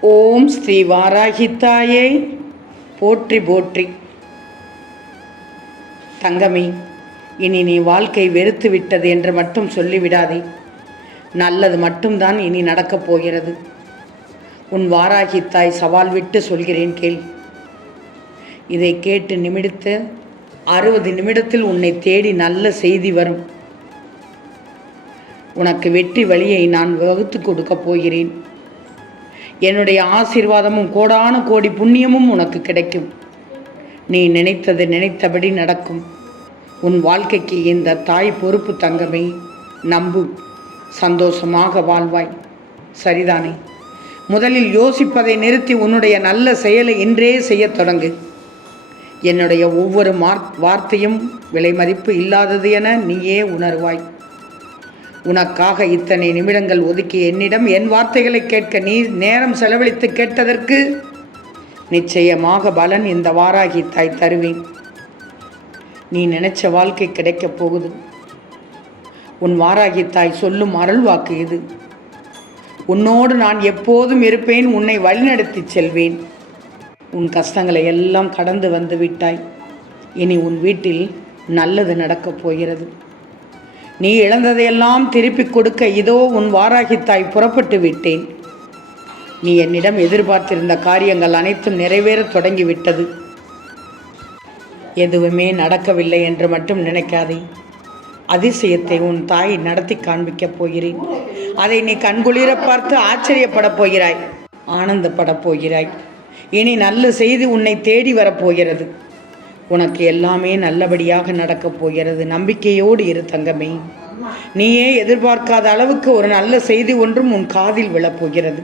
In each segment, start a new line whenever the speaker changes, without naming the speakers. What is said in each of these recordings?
ஓம் ஸ்ரீ வாராகித்தாயே. போற்றி போற்றி. தங்கமே இனி நீ வாழ்க்கை வெறுத்து விட்டது என்று மட்டும் சொல்லிவிடாதே. நல்லது மட்டும்தான் இனி நடக்கப் போகிறது. உன் வாராகித்தாய் சவால் விட்டு சொல்கிறேன் கேள். இதை கேட்டு நிமிடித்த அறுபது நிமிடத்தில் உன்னை தேடி நல்ல செய்தி வரும். உனக்கு வெற்றி வழியை நான் வகுத்து கொடுக்கப் போகிறேன். என்னுடைய ஆசீர்வாதமும் கோடான கோடி புண்ணியமும் உனக்கு கிடைக்கும். நீ நினைத்தது நினைத்தபடி நடக்கும். உன் வாழ்க்கைக்கு இந்த தாய் பொறுப்பு தங்கமே. நம்பு. சந்தோஷமாக வாழ்வாய். சரிதானே? முதலில் யோசிப்பதை நிறுத்தி உன்னுடைய நல்ல செயலை இன்றே செய்யத் தொடங்கு. என்னுடைய ஒவ்வொரு மார் வார்த்தையும் விலை மதிப்பு இல்லாதது என நீயே உணர்வாய். உனக்காக இத்தனை நிமிடங்கள் ஒதுக்கி என்னிடம் என் வார்த்தைகளை கேட்க நீ நேரம் செலவழித்து கேட்டதற்கு நிச்சயமாக பலன் இந்த வாராகி தாய் தருவேன். நீ நினைச்ச வாழ்க்கை கிடைக்கப் போகுது. உன் வாராகி தாய் சொல்லும் அருள் வாக்கு இது. உன்னோடு நான் எப்போதும் இருப்பேன் உன்னை வழிநடத்தி செல்வேன். உன் கஷ்டங்களை எல்லாம் கடந்து வந்து விட்டாய். இனி உன் வீட்டில் நல்லது நடக்கப் போகிறது. நீ இழந்ததையெல்லாம் திருப்பிக் கொடுக்க இதோ உன் வாராகித்தாய் புறப்பட்டு விட்டேன். நீ என்னிடம் எதிர்பார்த்திருந்த காரியங்கள் அனைத்தும் நிறைவேறத் தொடங்கிவிட்டது. எதுவுமே நடக்கவில்லை என்று மட்டும் நினைக்காதே. அதிசயத்தை உன் தாய் நடத்தி காண்பிக்கப் போகிறேன். அதை நீ கண்குளிர பார்த்து ஆச்சரியப்படப் போகிறாய். ஆனந்தப்படப் போகிறாய். இனி நல்ல செய்தி உன்னை தேடி வரப்போகிறது உனக்கு எல்லாமே நல்லபடியாக நடக்கப் போகிறது. நம்பிக்கையோடு இரு தங்கமே. நீயே எதிர்பார்க்காத அளவுக்கு ஒரு நல்ல செய்தி ஒன்றும் உன் காதில் விழப்போகிறது.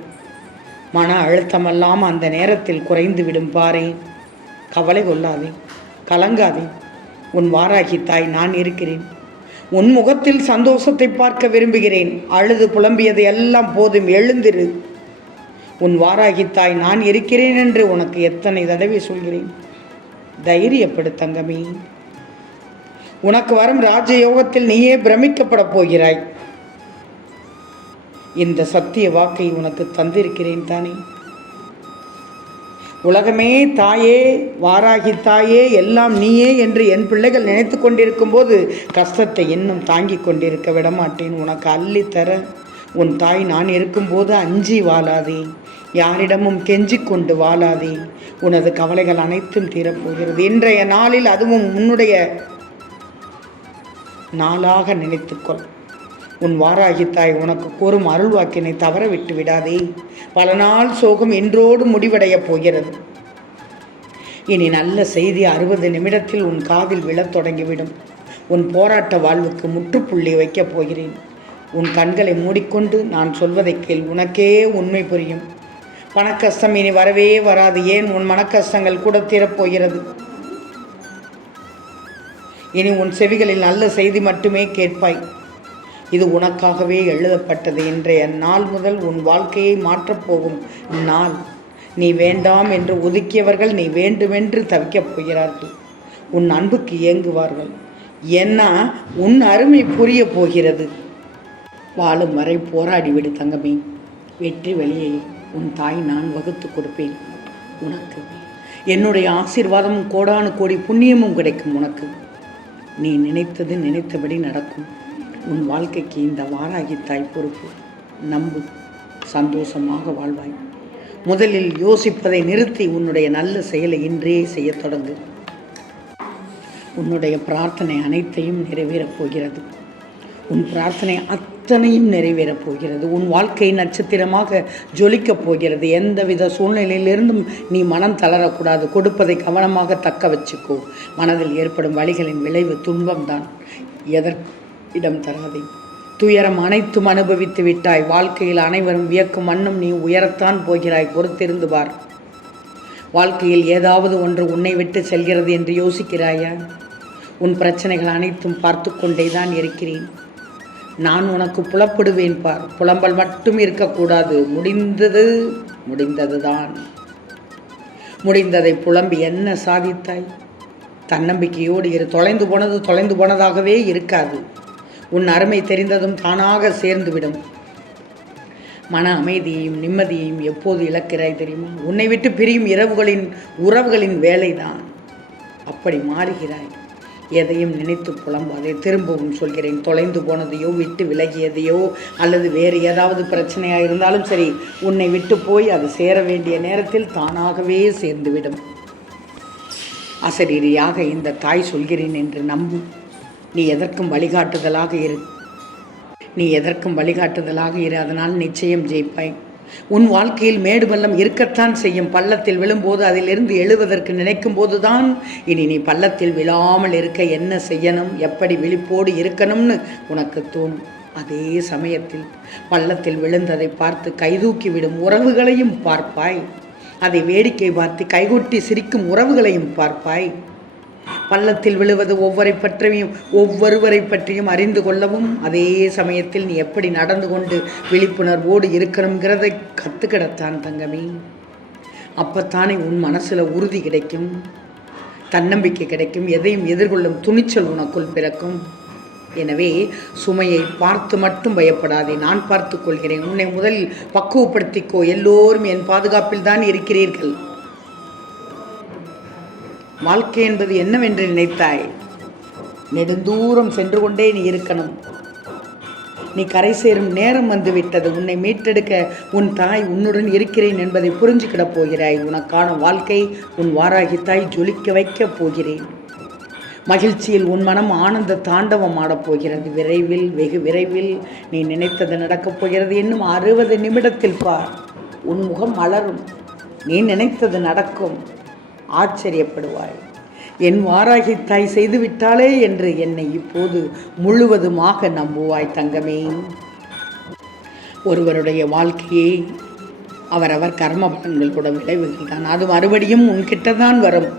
மன அழுத்தமெல்லாம் அந்த நேரத்தில் குறைந்து விடும் பாரே. கவலை கொள்ளாதே. கலங்காதே. உன் வாராகி தாய் நான் இருக்கிறேன். உன் முகத்தில் சந்தோஷத்தை பார்க்க விரும்புகிறேன். அழுது புலம்பியது எல்லாம் போதும். எழுந்திரு. உன் வாராகி தாய் நான் இருக்கிறேன் என்று உனக்கு எத்தனை தடவை சொல்கிறேன். தைரியப்படுத்தங்கமி. உனக்கு வரும் ராஜயோகத்தில் நீயே பிரமிக்கப்பட போகிறாய். இந்த சத்திய வாக்கை உனக்கு தந்திருக்கிறேன் தானே. உலகமே தாயே வாராகி தாயே எல்லாம் நீயே என்று என் பிள்ளைகள் நினைத்து கொண்டிருக்கும் போது கஷ்டத்தை இன்னும் தாங்கி கொண்டிருக்க விடமாட்டேன். உனக்கு அள்ளித்தர உன் தாய் நான் இருக்கும்போது அஞ்சி வாழாதே. யாரிடமும் கெஞ்சிக் கொண்டு வாழாதே. உனது கவலைகள் அனைத்தும் தீரப்போகிறது. இன்றைய நாளில் அதுவும் உன்னுடைய நாளாக நினைத்துக்கொள். உன் வாராகி தாய் உனக்கு கூறும் அருள்வாக்கினை தவற விட்டு விடாதே. பல நாள் சோகம் இன்றோடு முடிவடையப் போகிறது. இனி நல்ல செய்தி அறுபது நிமிடத்தில் உன் காதில் விழத் தொடங்கிவிடும். உன் போராட்ட வாழ்வுக்கு முற்றுப்புள்ளி வைக்கப் போகிறேன். உன் கண்களை மூடிக்கொண்டு நான் சொல்வதை கேள். உனக்கே உண்மை புரியும். பணக்கஷ்டம் இனி வரவே வராது. ஏன் உன் மனக்கஷ்டங்கள் கூட தீரப்போகிறது? இனி உன் செவிகளில் நல்ல செய்தி மட்டுமே கேட்பாய். இது உனக்காகவே எழுதப்பட்டது. இன்றைய நாள் முதல் உன் வாழ்க்கையை மாற்றப் போகும் நாள். நீ வேண்டாம் என்று ஒதுக்கியவர்கள் நீ வேண்டுமென்று தவிக்கப் போகிறார்கள். உன் அன்புக்கு இயங்குவார்கள் ஏன்னா உன் அருமை புரிய போகிறது. வாழும் வரை போராடிவிடு தங்கமே. வெற்றி வெளியே. உன் தாய் நான் வகுத்து கொடுப்பேன். உனக்கு. என்னுடைய ஆசீர்வாதமும் கோடானு கோடி புண்ணியமும் கிடைக்கும் உனக்கு. நீ நினைத்தது நினைத்தபடி நடக்கும். உன் வாழ்க்கைக்கு இந்த வாராகி தாய் பொறுப்பு. நம்பு. சந்தோஷமாக வாழ்வாய். முதலில் யோசிப்பதை நிறுத்தி உன்னுடைய நல்ல செயலை இன்றே செய்ய தொடங்கு. உன்னுடைய பிரார்த்தனை அனைத்தையும் நிறைவேறப் போகிறது. உன் பிரார்த்தனை அத் அத்தனையும் நிறைவேறப் போகிறது. உன் வாழ்க்கை நட்சத்திரமாக ஜொலிக்கப் போகிறது. எந்தவித சூழ்நிலையிலிருந்தும் நீ மனம் தளரக்கூடாது. கொடுப்பதை கவனமாக தக்க வச்சுக்கோ. மனதில் ஏற்படும் வழிகளின் விளைவு துன்பம்தான். எதற்கு இடம் தராதே. துயரம் அனைத்தும் அனுபவித்து விட்டாய். வாழ்க்கையில் அனைவரும் வியக்கும் மண்ணும் நீ உயரத்தான் போகிறாய். பொறுத்திருந்து பார். வாழ்க்கையில் ஏதாவது ஒன்று உன்னை விட்டு செல்கிறது என்று யோசிக்கிறாயா? உன் பிரச்சனைகள் அனைத்தும் பார்த்து கொண்டே தான் இருக்கிறேன். நான் உனக்கு புலப்படுவேன் பார். புலம்பல் மட்டும் இருக்கக்கூடாது. முடிந்தது முடிந்தது தான் முடிந்ததை புலம்பி என்ன சாதித்தாய்? தன்னம்பிக்கையோடு இரு. தொலைந்து போனது தொலைந்து போனதாகவே இருக்காது. உன் அருமை தெரிந்ததும் தானாக சேர்ந்துவிடும். மன அமைதியையும் நிம்மதியையும் எப்போது இழக்கிறாய் தெரியுமா? உன்னை விட்டு பிரியும் இரவுகளின் உறவுகளின் வேலைதான். அப்படி மாறுகிறாய். எதையும் நினைத்து புலம்பாதே திரும்பவும் சொல்கிறேன். தொலைந்து போனதையோ விட்டு விலகியதையோ அல்லது வேறு ஏதாவது பிரச்சனையாக இருந்தாலும் சரி உன்னை விட்டு போய் அது சேர வேண்டிய நேரத்தில் தானாகவே சேர்ந்துவிடும். அசரீரியாக இந்த தாய் சொல்கிறேன் என்று நம்பு. நீ எதற்கும் வழிகாட்டுதலாக இரு. நீ எதற்கும் வழிகாட்டுதலாக இரு. அதனால் நிச்சயம் ஜெயிப்பாய் உன் வாழ்க்கையில் மேடு பள்ளம் இருக்கத்தான் செய்யும். பள்ளத்தில் விழும்போது அதிலிருந்து எழுவதற்கு நினைக்கும் போதுதான் இனி நீ பள்ளத்தில் விழாமல் இருக்க என்ன செய்யணும்? எப்படி விழிப்போடு இருக்கணும்னு உனக்கு தோணும். அதே சமயத்தில் பள்ளத்தில் விழுந்ததை பார்த்து கைதூக்கி விடும் உறவுகளையும் பார்ப்பாய். அதை வேடிக்கை பார்த்து கைகொட்டி சிரிக்கும் உறவுகளையும் பார்ப்பாய். பள்ளத்தில் விழுவது ஒவ்வொரை பற்றியும் ஒவ்வொருவரை பற்றியும் அறிந்து கொள்ளவும் அதே சமயத்தில் நீ எப்படி நடந்து கொண்டு விழிப்புணர்வோடு இருக்கணுங்கிறதை கற்றுக்கிடத்தான் தங்கமே. அப்பத்தானே உன் மனசில் உறுதி கிடைக்கும். தன்னம்பிக்கை கிடைக்கும். எதையும் எதிர்கொள்ளும் துணிச்சல் உனக்குள் பிறக்கும். எனவே சுமையை பார்த்து மட்டும் பயப்படாதே. நான் பார்த்து கொள்கிறேன். உன்னை முதலில் பக்குவப்படுத்திக்கோ. எல்லோரும் என் பாதுகாப்பில் தான் இருக்கிறீர்கள். வாழ்க்கை என்பது என்னவென்று நினைத்தாய்? நெடுந்தூரம் சென்று கொண்டே நீ இருக்கணும். நீ கரை சேரும் நேரம் வந்துவிட்டது. உன்னை மீட்டெடுக்க உன் தாய் உன்னுடன் இருக்கிறேன் என்பதை புரிஞ்சுக்கிடப் போகிறாய். உனக்கான வாழ்க்கை உன் வாராகி தாய் ஜொலிக்க வைக்கப் போகிறேன். மகிழ்ச்சியில் உன் மனம் ஆனந்த தாண்டவம் ஆடப் போகிறது. விரைவில் வெகு விரைவில் நீ நினைத்தது நடக்கப் போகிறது. இன்னும் அறுபது நிமிடத்தில் பார். உன் முகம் மலரும். நீ நினைத்தது நடக்கும். ஆச்சரியப்படுவாள் என் வாராகி தாய் செய்து விட்டாளே என்று என்னை இப்போது முழுவதுமாக நம்புவாய் தங்கமே. ஒருவருடைய வாழ்க்கையை அவரவர் கர்ம பலன்களோட விளைவுகள் தான். அது மறுபடியும் உன்கிட்ட தான் வரும்.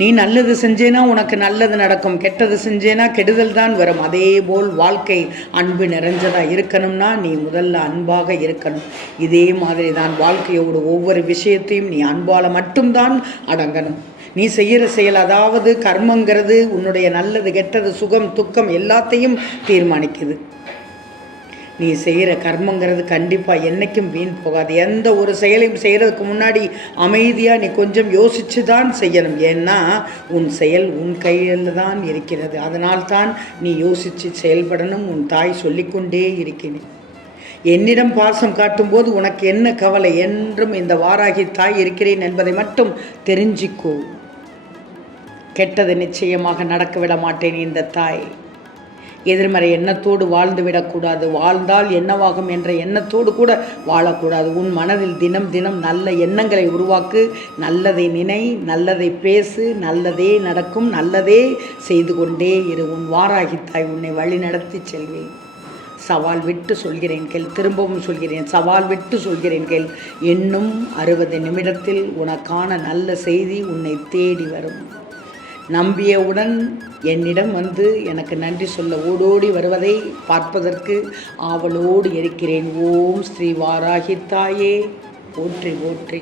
நீ நல்லது செஞ்சேனா உனக்கு நல்லது நடக்கும் கெட்டது செஞ்சேனா கெடுதல் தான் வரும். அதே போல் வாழ்க்கை அன்பு நிறைஞ்சதாக இருக்கணும்னா நீ முதல்ல அன்பாக இருக்கணும். இதே மாதிரி தான் வாழ்க்கையோட ஒவ்வொரு விஷயத்தையும் நீ அன்பால் மட்டும்தான் அடங்கணும். நீ செய்கிற செயல் அதாவது கர்மங்கிறது உன்னுடைய நல்லது கெட்டது சுகம் துக்கம் எல்லாத்தையும் தீர்மானிக்குது. நீ செய்கிற கர்மங்கிறது கண்டிப்பாக என்றைக்கும் வீண் போகாது. எந்த ஒரு செயலையும் செய்கிறதுக்கு முன்னாடி அமைதியாக நீ கொஞ்சம் யோசித்து தான் செய்யணும். ஏன்னா உன் செயல் உன் கையில் தான் இருக்கிறது. அதனால்தான் நீ யோசித்து செயல்படணும் உன் தாய் சொல்லிக்கொண்டே இருக்கிறேன். என்னிடம் பாசம் காட்டும்போது உனக்கு என்ன கவலை? என்றும் இந்த வாராகி தாய் இருக்கிறேன் என்பதை மட்டும் தெரிஞ்சிக்கோ. கெட்டது நிச்சயமாக நடக்க விட மாட்டேன் இந்த தாய். எதிர்மறை எண்ணத்தோடு வாழ்ந்து விடக்கூடாது. வாழ்ந்தால் என்னவாகும் என்ற எண்ணத்தோடு கூட வாழக்கூடாது. உன் மனதில் தினம் தினம் நல்ல எண்ணங்களை உருவாக்கு. நல்லதை நினை நல்லதை பேசு நல்லதே நடக்கும் நல்லதே செய்து கொண்டே இரு. உன் வாராகித்தாய் உன்னை வழி நடத்தி செல்வேன். சவால் விட்டு சொல்கிறேன் கேள். திரும்பவும் சொல்கிறேன். சவால் விட்டு சொல்கிறேன் கேள். இன்னும் அறுபது நிமிடத்தில் உனக்கான நல்ல செய்தி உன்னை தேடி வரும். நம்பியவுடன் என்னிடம் வந்து எனக்கு நன்றி சொல்ல ஓடோடி வருவதை பார்ப்பதற்கு ஆவலோடு இருக்கிறேன். ஓம் ஸ்ரீ வாராகி தாயே. போற்றி போற்றி